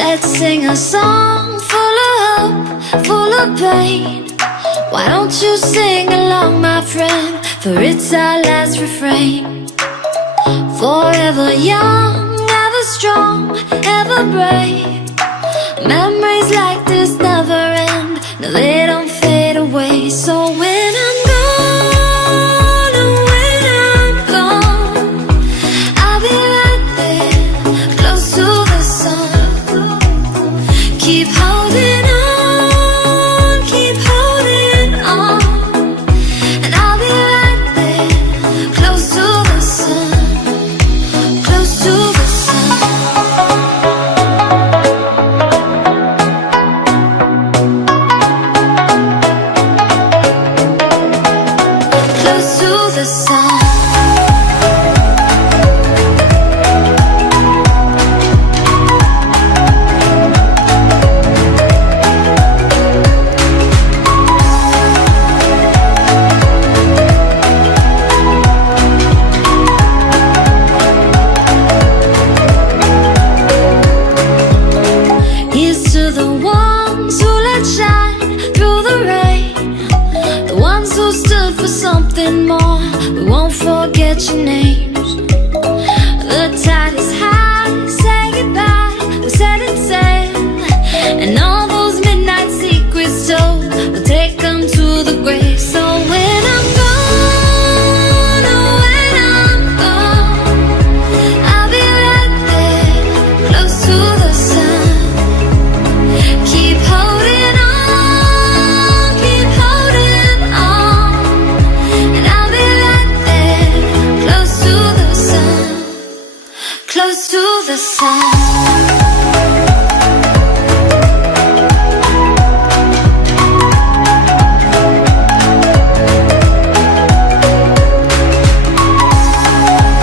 Let's sing a song full of hope, full of pain. Why don't you sing along, my friend? For it's our last refrain. Forever young, ever strong, ever brave. Memories like this never end. No, they don't fade away. So when I'm gone, and when I'm gone, I'll be right there, close to the sun. Keep holding on, keep holding on. And I'll be right there, close to the sun, close to the sun. Close to the sun. Here's to the ones who let shine through the rain, the ones who stood for something more. We won't forget your names. The tide is high, say goodbye, we set it sail. And all those midnight secrets told, we'll take them to the grave. So when I'm gone, oh when I'm gone, I'll be right there, close to the sun. Keep holding on, keep holding on. And I'll be right there, close to the sun, close to the sun. Close to the sun.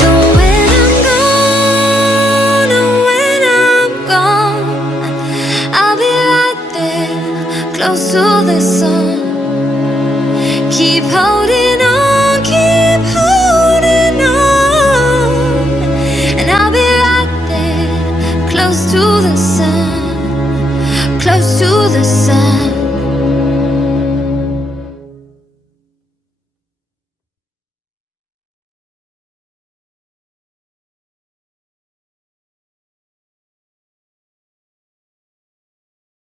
So when I'm gone, oh when I'm gone, I'll be right there, close to the sun. Keep holding on, keep holding on. And I'll be right there, close to the sun, close to the sun.